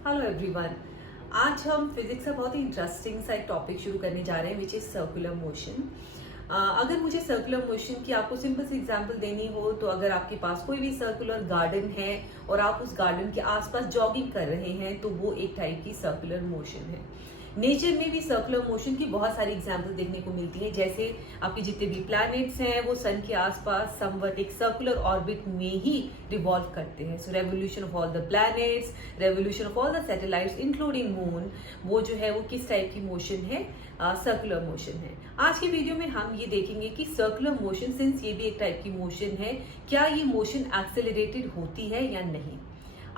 Hello everyone. आज हम physics का बहुत ही इंटरेस्टिंग सा एक टॉपिक शुरू करने जा रहे हैं विच इज सर्कुलर मोशन। अगर मुझे सर्कुलर मोशन की आपको सिंपल सी एग्जांपल देनी हो तो अगर आपके पास कोई भी सर्कुलर गार्डन है और आप उस गार्डन के आसपास जॉगिंग कर रहे हैं तो वो एक टाइप की सर्कुलर मोशन है। नेचर में भी सर्कुलर मोशन की बहुत सारी एग्जांपल देखने को मिलती है, जैसे आपके जितने भी प्लैनेट्स हैं वो सन के आसपास समवट एक सर्कुलर ऑर्बिट में ही रिवॉल्व करते हैं। So revolution of all the planets, revolution of all the satellites including moon, वो जो है वो किस टाइप की मोशन है? सर्कुलर मोशन है। आज के वीडियो में हम ये देखेंगे कि सर्कुलर मोशन, सिंस ये भी एक टाइप की मोशन है, क्या ये मोशन एक्सेलरेटेड होती है या नहीं।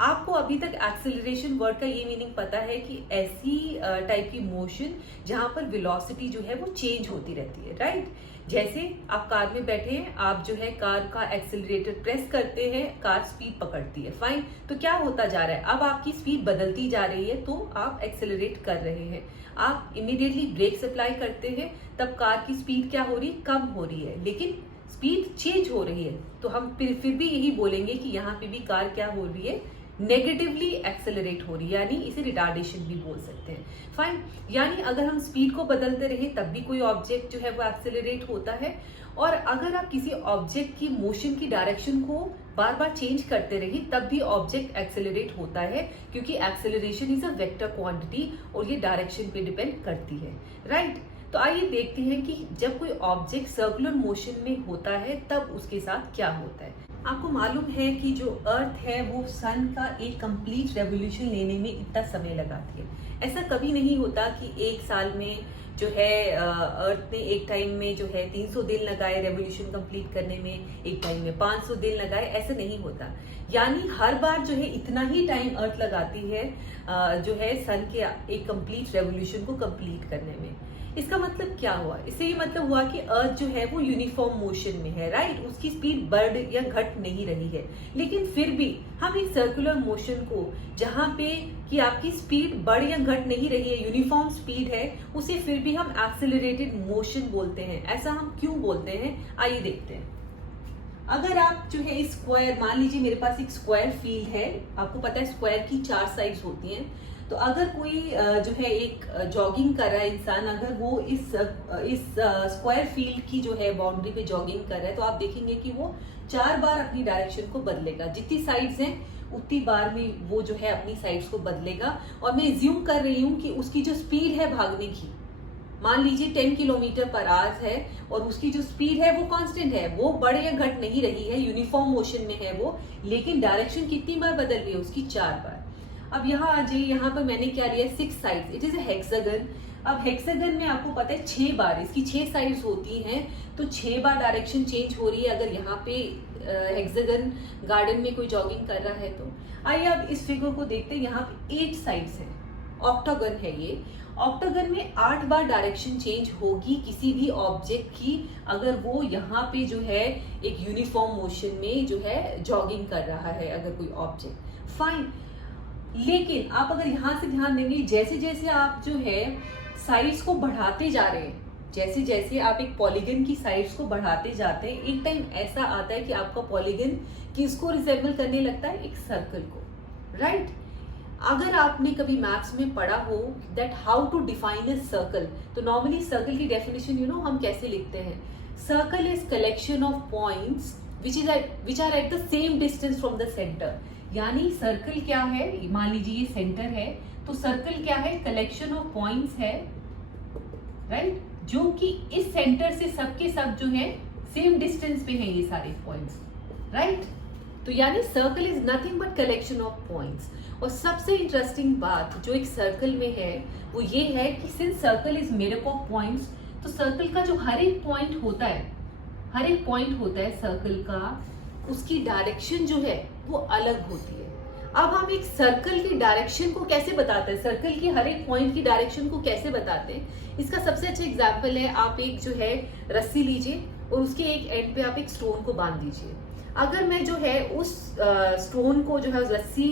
आपको अभी तक एक्सेलरेशन वर्ड का ये मीनिंग पता है कि ऐसी टाइप की मोशन जहां पर वेलोसिटी जो है वो चेंज होती रहती है, राइट। जैसे आप कार में बैठे हैं, आप जो है कार का एक्सेलरेटर प्रेस करते हैं, कार स्पीड पकड़ती है, फाइन। तो क्या होता जा रहा है, अब आपकी स्पीड बदलती जा रही है तो आप एक्सेलरेट कर रहे हैं। आप इमीडिएटली ब्रेक अप्लाई करते हैं, तब कार की स्पीड क्या हो रही है? कम हो रही है, लेकिन स्पीड चेंज हो रही है। तो हम फिर भी यही बोलेंगे कि यहाँ पे भी कार क्या हो रही है? नेगेटिवली एक्सेलरेट हो रही है, यानी इसे रिटार्डेशन भी बोल सकते हैं, फाइन। यानी अगर हम स्पीड को बदलते रहे तब भी कोई ऑब्जेक्ट जो है वो एक्सेलरेट होता है, और अगर आप किसी ऑब्जेक्ट की मोशन की डायरेक्शन को बार बार चेंज करते रहे तब भी ऑब्जेक्ट एक्सेलरेट होता है, क्योंकि acceleration is a vector quantity और ये डायरेक्शन पे डिपेंड करती है, राइट। तो आइए देखते हैं कि जब कोई ऑब्जेक्ट सर्कुलर मोशन में होता है तब उसके साथ क्या होता है। आपको मालूम है कि जो अर्थ है वो सन का एक कंप्लीट रेवोल्यूशन लेने में इतना समय लगाती है। ऐसा कभी नहीं होता कि एक साल में जो है अर्थ ने एक टाइम में जो है 300 दिन लगाए रेवोल्यूशन कंप्लीट करने में, एक टाइम में 500 दिन लगाए, ऐसा नहीं होता। यानी हर बार जो है इतना ही टाइम अर्थ लगाती है जो है सन के एक कंप्लीट रेवोल्यूशन को कंप्लीट करने में। इसका मतलब क्या हुआ? इससे ये मतलब हुआ कि अर्थ जो है वो यूनिफॉर्म मोशन में है, राइट। उसकी स्पीड बढ़ या घट नहीं रही है, लेकिन फिर भी हम एक सर्कुलर मोशन को, जहां पे कि आपकी स्पीड बढ़ या घट नहीं रही है, यूनिफॉर्म स्पीड है, उसे फिर भी हम एक्सेलरेटेड मोशन बोलते हैं। ऐसा हम क्यों बोलते हैं, आइए देखते हैं। अगर आप जो है स्क्वायर, मान लीजिए मेरे पास एक स्क्वायर फील्ड है, आपको पता है स्क्वायर की 4 साइड्स होती हैं। तो अगर कोई जो है एक जॉगिंग कर रहा है इंसान, अगर वो इस स्क्वायर फील्ड की जो है बाउंड्री पे जॉगिंग कर रहा है, तो आप देखेंगे कि वो 4 बार अपनी डायरेक्शन को बदलेगा। जितनी साइड्स हैं उतनी बार में वो जो है अपनी साइड्स को बदलेगा। और मैं एज्यूम कर रही हूँ कि उसकी जो स्पीड है भागने की, मान लीजिए 10 किलोमीटर पर आवर है, और उसकी जो स्पीड है वो कांस्टेंट है, वो बढ़ या घट नहीं रही है, यूनिफॉर्म मोशन में है वो, लेकिन डायरेक्शन कितनी बार बदल रही है? उसकी 4 बार। अब यहाँ आ जाइए, यहाँ पर मैंने क्या लिया? 6 sides, it is a hexagon. अब हेक्सागन में आपको पता है 6 बार, इसकी 6 साइड्स होती हैं, तो 6 बार डायरेक्शन चेंज हो रही है अगर यहाँ पे हेक्सागन गार्डन में कोई जॉगिंग कर रहा है तो। आइए अब इस फिगर को देखते हैं। यहाँ पे 8 साइड्स हैं, ऑक्टागन है ये। ऑक्टागन में 8 बार डायरेक्शन चेंज होगी किसी भी ऑब्जेक्ट की, अगर वो यहाँ पे जो है एक यूनिफॉर्म मोशन में जो है जॉगिंग कर रहा है, अगर कोई ऑब्जेक्ट, फाइन। लेकिन आप अगर यहाँ से ध्यान देंगे, जैसे जैसे आप जो है साइड्स को बढ़ाते जा रहे हैं, जैसे जैसे आप एक पॉलीगन की साइड्स को बढ़ाते जाते हैं, एक टाइम ऐसा आता है कि आपका पॉलीगन किसको रिजेंबल करने लगता है? एक सर्कल को, राइट। अगर आपने कभी मैथ्स में पढ़ा हो that how to define a circle, तो नॉर्मली सर्कल की डेफिनेशन हम कैसे लिखते हैं? Circle is collection of points which are at the same distance from the centre. यानी सर्कल क्या है? मान लीजिए ये सेंटर है, तो सर्कल क्या है? कलेक्शन ऑफ पॉइंट्स है, राइट, जो कि इस सेंटर से सबके सब जो है सेम डिस्टेंस पे है, ये सारे पॉइंट्स, राइट। तो यानी circle is nothing but collection of points. और सबसे इंटरेस्टिंग बात जो एक सर्कल में है वो ये है कि since circle is made up of points, तो सर्कल का जो हर एक पॉइंट होता है सर्कल का, उसकी डायरेक्शन जो है वो अलग होती है। अब हम एक सर्कल की डायरेक्शन को कैसे बताते हैं, सर्कल की हर एक पॉइंट की डायरेक्शन को कैसे बताते हैं? इसका सबसे अच्छा एग्जांपल है, आप एक जो है रस्सी लीजिए और उसके एक एंड पे आप एक स्टोन को बांध दीजिए। अगर मैं जो है उस स्टोन को जो है, उस रस्सी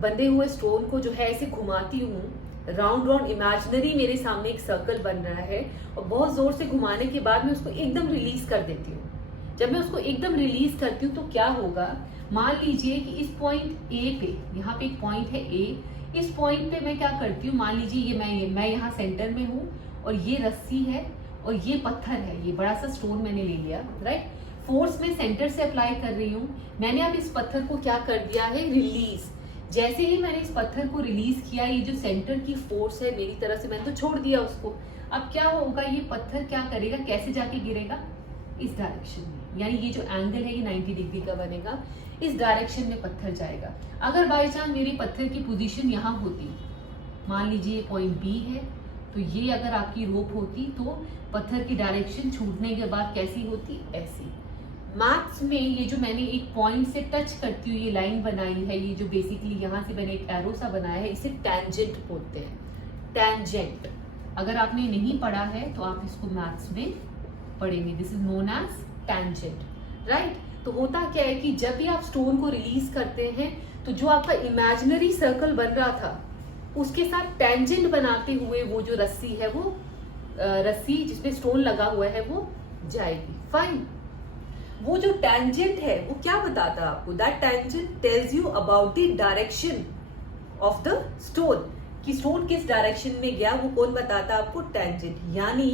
बंधे हुए स्टोन को जो है ऐसे घुमाती हूँ, राउंड राउंड इमेजिनरी मेरे सामने एक सर्कल बन रहा है, और बहुत जोर से घुमाने के बाद मैं उसको एकदम रिलीज कर देती हूँ। जब मैं उसको एकदम रिलीज करती हूँ तो क्या होगा? मान लीजिए कि इस पॉइंट ए पे, यहाँ पे एक पॉइंट है ए, इस पॉइंट पे मैं क्या करती हूँ, मान लीजिए ये मैं यहाँ सेंटर में हूँ और ये रस्सी है और ये पत्थर है, ये बड़ा सा स्टोन मैंने ले लिया, राइट। फोर्स में सेंटर से अप्लाई कर रही हूँ, मैंने अब इस पत्थर को क्या कर दिया है, रिलीज। जैसे ही मैंने इस पत्थर को रिलीज किया, ये जो सेंटर की फोर्स है मेरी तरफ से, मैंने तो छोड़ दिया उसको। अब क्या होगा, ये पत्थर क्या करेगा, कैसे जाके गिरेगा, इस डायरेक्शन में, यानी ये जो एंगल है ये 90 डिग्री का बनेगा, इस डायरेक्शन में पत्थर जाएगा। अगर बाई चांस मेरी पत्थर की पोजीशन यहाँ होती, मान लीजिए पॉइंट बी है, तो ये अगर आपकी रोप होती तो पत्थर की डायरेक्शन छूटने के बाद कैसी होती, ऐसी। मैथ्स में ये जो मैंने एक पॉइंट से टच करती हुई ये लाइन बनाई है, ये जो बेसिकली यहाँ से मैंने एक एरो सा बनाया है, इसे टैंजेंट बोलते हैं, टैंजेंट। अगर आपने नहीं पढ़ा है तो आप इसको मैथ्स में पढ़ेंगे, this is known as tangent, right. तो होता क्या है कि जब भी आप स्टोन को रिलीज करते हैं तो जो आपका इमेजिनरी सर्कल बन रहा था उसके साथ टैंजेंट बनाते हुए वो जो रस्सी है, वो रस्सी जिसमें स्टोन लगा हुआ है वो जाएगी, फाइन। वो जो टैंजेंट है वो क्या बताता है आपको, that tangent tells you about the direction of the stone, कि स्टोन किस डायरेक्शन में गया, वो कौन बताता है आपको, टैंजेंट। यानी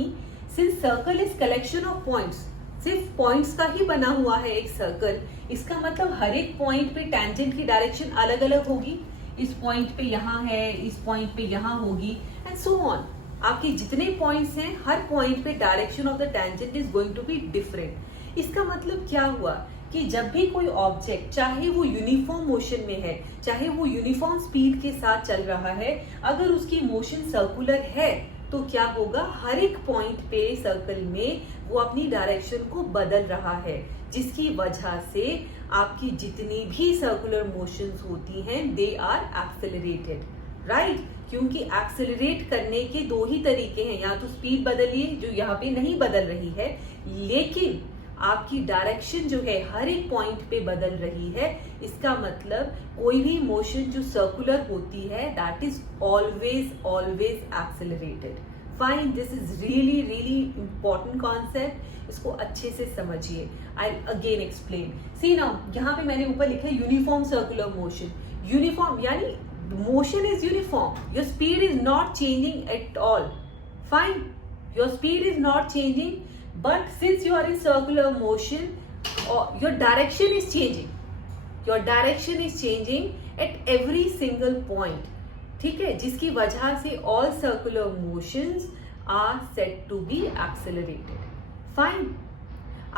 since circle is collection of points, सिर्फ पॉइंट्स का ही बना हुआ है एक सर्कल, इसका मतलब हर एक पॉइंट पे टैंजेंट की डायरेक्शन अलग अलग होगी। इस पॉइंट पे यहाँ है, इस पॉइंट पे यहाँ होगी, एंड सो ऑन। आपके जितने पॉइंट्स हैं हर पॉइंट पे direction of the tangent is going to be different. इसका मतलब क्या हुआ कि जब भी कोई ऑब्जेक्ट, चाहे वो यूनिफॉर्म मोशन में है, चाहे वो यूनिफॉर्म स्पीड के साथ चल रहा है, अगर उसकी मोशन सर्कुलर है तो क्या होगा, हर एक पॉइंट पे सर्कल में वो अपनी डायरेक्शन को बदल रहा है, जिसकी वजह से आपकी जितनी भी सर्कुलर मोशंस होती हैं दे आर एक्सेलरेटेड, राइट। क्योंकि एक्सेलरेट करने के दो ही तरीके हैं, या तो स्पीड बदलिए जो यहाँ पे नहीं बदल रही है, लेकिन आपकी डायरेक्शन जो है हर एक पॉइंट पे बदल रही है। इसका मतलब कोई भी मोशन जो सर्कुलर होती है that is always always accelerated, fine. This is really really important concept, इसको अच्छे से समझिए। I again explain, see now, यहाँ पे मैंने ऊपर लिखा है यूनिफॉर्म सर्कुलर मोशन। यूनिफॉर्म यानी motion is uniform, your speed is not changing at all, fine, your speed is not changing, but since you are in circular motion, your direction is changing, your direction is changing at every single point, ठीक है, जिसकी वजह से all circular motions are said to be accelerated, fine।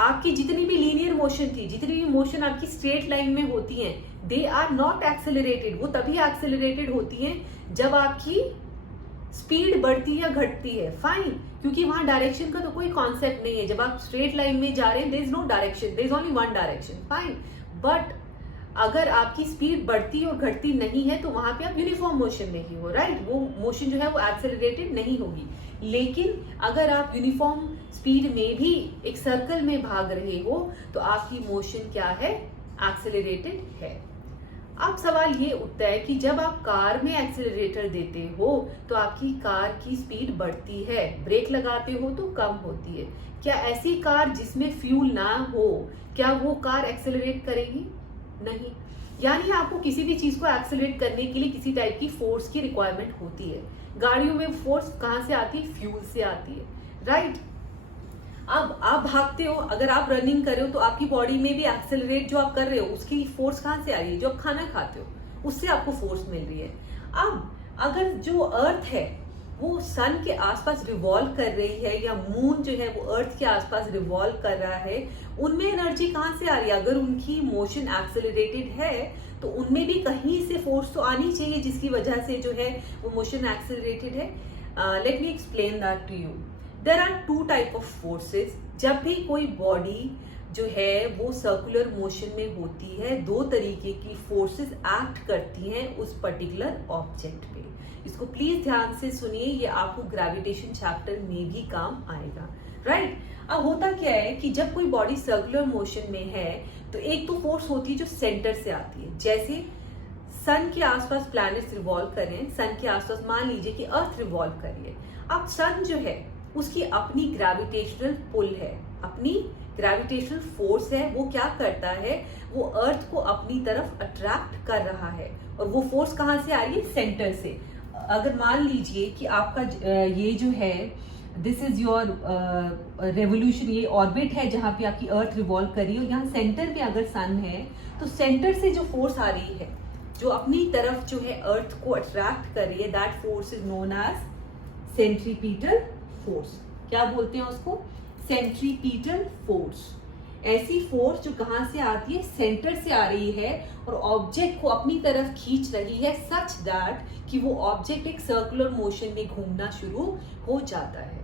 आपकी जितनी भी linear motion थी, जितनी भी मोशन आपकी स्ट्रेट लाइन में होती हैं, दे आर नॉट एक्सेलरेटेड। वो तभी एक्सेलरेटेड होती हैं जब आपकी स्पीड बढ़ती या घटती है, फाइन, क्योंकि वहां डायरेक्शन का तो कोई कॉन्सेप्ट नहीं है। जब आप स्ट्रेट लाइन में जा रहे हैं there is no direction, there is only one direction, fine. But अगर आपकी स्पीड बढ़ती और घटती नहीं है तो वहां पे आप यूनिफॉर्म मोशन में ही हो, राइट। वो मोशन जो है वो एक्सेलरेटेड नहीं होगी। लेकिन अगर आप यूनिफॉर्म स्पीड में भी एक सर्कल में भाग रहे हो तो आपकी मोशन क्या है, एक्सेलरेटेड है। अब सवाल ये उठता है कि जब आप कार में एक्सेलरेटर देते हो तो आपकी कार की स्पीड बढ़ती है, ब्रेक लगाते हो तो कम होती है। क्या ऐसी कार जिसमें फ्यूल ना हो, क्या वो कार एक्सेलरेट करेगी? नहीं। यानी आपको किसी भी चीज को एक्सेलरेट करने के लिए किसी टाइप की फोर्स की रिक्वायरमेंट होती है। गाड़ियों में फोर्स कहाँ से आती है, फ्यूल से आती है, राइट। अब आप भागते हो, अगर आप रनिंग कर रहे हो तो आपकी बॉडी में भी एक्सेलरेट जो आप कर रहे हो उसकी फोर्स कहाँ से आ रही है, जो आप खाना खाते हो उससे आपको फोर्स मिल रही है। अब अगर जो अर्थ है वो सन के आसपास रिवॉल्व कर रही है या मून जो है वो अर्थ के आसपास रिवॉल्व कर रहा है, उनमें एनर्जी कहाँ से आ रही है? अगर उनकी मोशन एक्सेलरेटेड है तो उनमें भी कहीं से फोर्स तो आनी चाहिए जिसकी वजह से जो है वो मोशन एक्सेलरेटेड है। Let me explain that to you. There are two type of forces. जब भी कोई बॉडी जो है वो सर्कुलर मोशन में होती है, दो तरीके की फोर्सेस एक्ट करती हैं उस पर्टिकुलर ऑब्जेक्ट पे। इसको प्लीज ध्यान से सुनिए, ये आपको ग्रेविटेशन चैप्टर में भी काम आएगा, राइट। अब होता क्या है कि जब कोई बॉडी सर्कुलर मोशन में है तो एक तो फोर्स होती है जो सेंटर से आती है। जैसे सन के आसपास प्लैनेट्स रिवॉल्व कर रहे हैं, सन के आसपास मान लीजिए कि अर्थ रिवॉल्व कर रही है। अब सन जो है उसकी अपनी ग्रेविटेशनल पुल है, अपनी ग्रेविटेशनल फोर्स है वो क्या करता है, वो अर्थ को अपनी तरफ अट्रैक्ट कर रहा है। और वो फोर्स कहाँ से आ रही है, सेंटर से। अगर मान लीजिए कि आपका ये जो है दिस इज योर रेवोल्यूशन, ये ऑर्बिट है जहाँ पे आपकी अर्थ रिवॉल्व कर रही है, यहाँ सेंटर पे अगर सन है तो सेंटर से जो फोर्स आ रही है जो अपनी तरफ जो है अर्थ को अट्रैक्ट कर रही है, that force is known as centripetal force. क्या बोलते हैं उसको, सेंट्रीपिटल फोर्स। ऐसी फोर्स जो कहां से आती है, सेंटर से आ रही है और ऑब्जेक्ट को अपनी तरफ खींच रही है सच दैट कि वो ऑब्जेक्ट एक सर्कुलर मोशन में घूमना शुरू हो जाता है।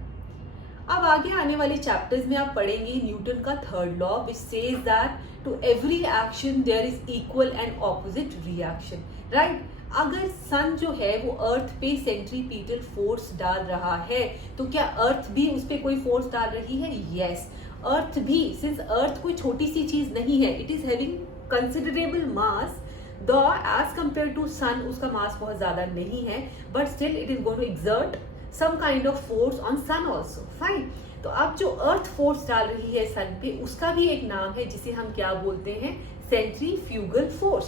अब आगे आने वाले चैप्टर्स में आप पढ़ेंगे न्यूटन का third law which says that to every action there is equal and opposite reaction, right. अगर सन जो है वो अर्थ पे सेंट्रीपिटल फोर्स डाल रहा है तो क्या अर्थ भी उस पर कोई फोर्स डाल रही है, यस। अर्थ भी, सिंस अर्थ कोई छोटी सी चीज नहीं है, it is having considerable mass, the as compare to sun उसका मास बहुत ज्यादा नहीं है, but still it is going to exert some kind of force on sun also, fine. तो अब जो अर्थ फोर्स डाल रही है सन पे उसका भी एक नाम है जिसे हम क्या बोलते हैं, सेंट्रीफ्यूगल फोर्स।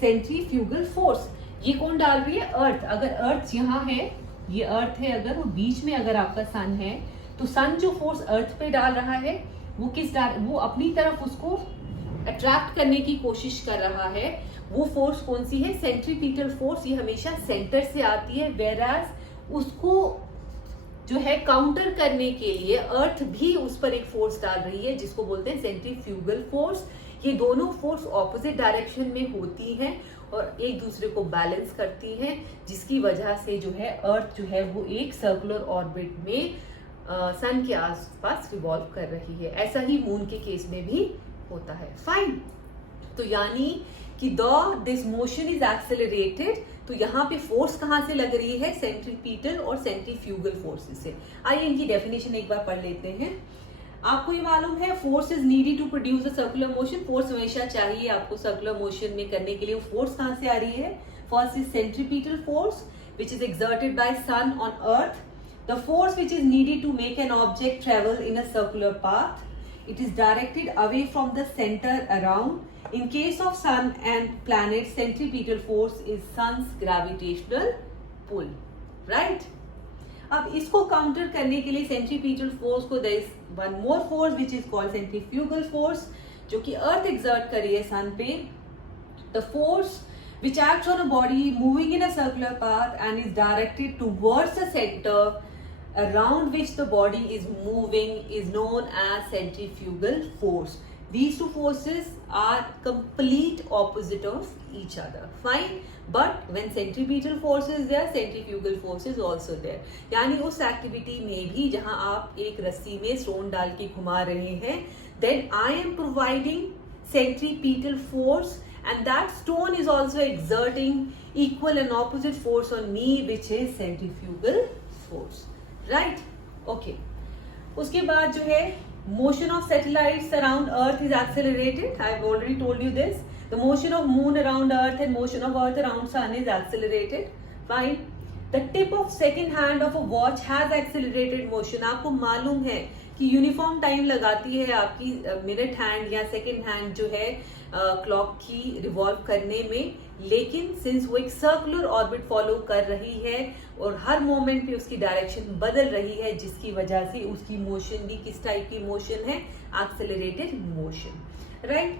सेंट्रीफ्यूगल फोर्स ये कौन डाल रही है, अर्थ। अगर अर्थ यहाँ है, ये अर्थ है, अगर वो बीच में अगर आपका सन है तो सन जो फोर्स अर्थ पे डाल रहा है वो अपनी तरफ उसको अट्रैक्ट करने की कोशिश कर रहा है। वो फोर्स कौन सी है, सेंट्रीपिटल फोर्स। ये हमेशा सेंटर से आती है, वेराज उसको जो है काउंटर करने के लिए अर्थ भी उस पर एक फोर्स डाल रही है जिसको बोलते हैं सेंट्रीफ्यूगल फोर्स। ये दोनों फोर्स ऑपोजिट डायरेक्शन में होती हैं और एक दूसरे को बैलेंस करती हैं, जिसकी वजह से जो है अर्थ जो है वो एक सर्कुलर ऑर्बिट में सन के आसपास रिवॉल्व कर रही है। ऐसा ही मून के केस में भी होता है, फाइन। तो यानी कि दिस मोशन इज एक्सेलरेटेड, तो यहाँ पे फोर्स कहाँ से लग रही है, सेंट्रीपिटल और सेंट्रीफ्यूगल फोर्सेस से। आइए इनकी डेफिनेशन एक बार पढ़ लेते हैं। आपको ये मालूम है force is needed to produce a circular motion, force हमेशा चाहिए आपको सर्कुलर मोशन में करने के लिए। वो फोर्स कहाँ से आ रही है, first is centripetal force which is exerted by sun on earth, the force which is needed to make an object travel in a circular path, it is directed away from the center around. In case of sun and planets, centripetal force is sun's gravitational pull, right? अब इसको counter करने के लिए centripetal force को there is one more force which is called centrifugal force, जो कि अर्थ exert कर रही है सन पे। The force which acts on a body moving in a circular path and is directed towards the center around which the body is moving is known as centrifugal force. These two forces are complete opposite of each other, fine. But when centripetal force is there, centrifugal force is also there. यानी उस activity में भी जहां आप एक रस्सी में stone डाल के घुमा रहे हैं, then I am providing centripetal force and that stone is also exerting equal and opposite force on me, which is centrifugal force. Right, okay. उसके बाद जो है motion of satellites around earth is accelerated, I have already told you this. The motion of moon around earth and motion of earth around sun is accelerated, fine. The tip of second hand of a watch has accelerated motion. आपको मालूम है कि uniform time लगाती है आपकी minute hand या second hand जो है क्लॉक की रिवॉल्व करने में, लेकिन सिंस वो एक सर्कुलर ऑर्बिट फॉलो कर रही है और हर मोमेंट पे उसकी डायरेक्शन बदल रही है, जिसकी वजह से उसकी मोशन भी किस टाइप की मोशन है, एक्सेलरेटेड मोशन, राइट।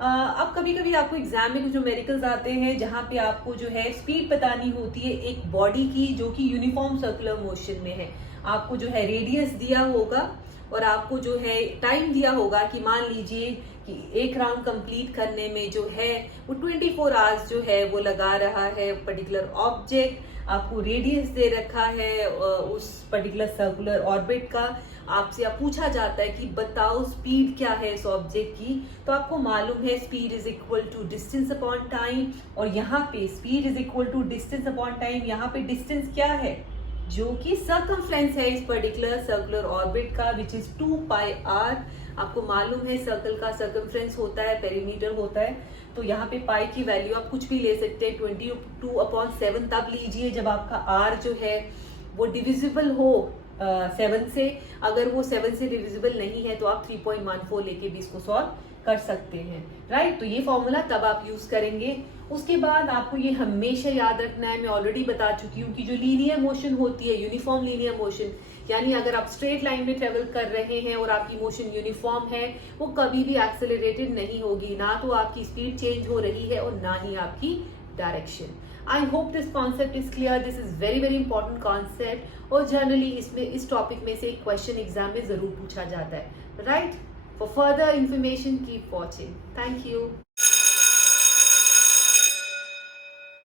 अब कभी कभी आपको एग्जाम में कुछ न्यूमेरिकल्स आते हैं जहां पे आपको जो है स्पीड बतानी होती है एक बॉडी की जो कि यूनिफॉर्म सर्कुलर मोशन में है। आपको जो है रेडियस दिया होगा और आपको जो है टाइम दिया होगा कि मान लीजिए कि एक राउंड कंप्लीट करने में जो है वो 24 आवर्स जो है वो लगा रहा है पर्टिकुलर ऑब्जेक्ट। आपको रेडियस दे रखा है उस पर्टिकुलर सर्कुलर ऑर्बिट का, आपसे अब पूछा जाता है कि बताओ स्पीड क्या है इस ऑब्जेक्ट की, तो आपको मालूम है speed is equal to distance upon time, और यहाँ पे speed is equal to distance upon time, यहाँ पे डिस्टेंस क्या है, जो कि सर्कमफ्रेंस है इस पर्टिकुलर सर्कुलर ऑर्बिट का, विच इज 2πr। आपको मालूम है सर्कल का सर्कमफ्रेंस होता है, पेरीमीटर होता है, तो यहाँ पे पाई की वैल्यू आप कुछ भी ले सकते हैं, 22/7 तब लीजिए जब आपका r जो है वो डिविजिबल हो 7 से, अगर वो 7 से डिविजिबल नहीं है तो आप 3.14 लेके भी इसको सॉल्व कर सकते हैं, राइट। तो ये फॉर्मूला तब आप यूज करेंगे। उसके बाद आपको ये हमेशा याद रखना है, मैं ऑलरेडी बता चुकी हूँ कि जो लीनियर मोशन होती है, यूनिफॉर्म लीनियर मोशन, यानी अगर आप स्ट्रेट लाइन में ट्रेवल कर रहे हैं और आपकी मोशन यूनिफॉर्म है, वो कभी भी एक्सेलरेटेड नहीं होगी, ना तो आपकी स्पीड चेंज हो रही है और ना ही आपकी direction. I hope this concept is clear. This is very very important concept और जनरली इसमें इस टॉपिक में से एक क्वेश्चन एग्जाम में जरूर पूछा जाता है, right. For further information, keep watching. Thank you.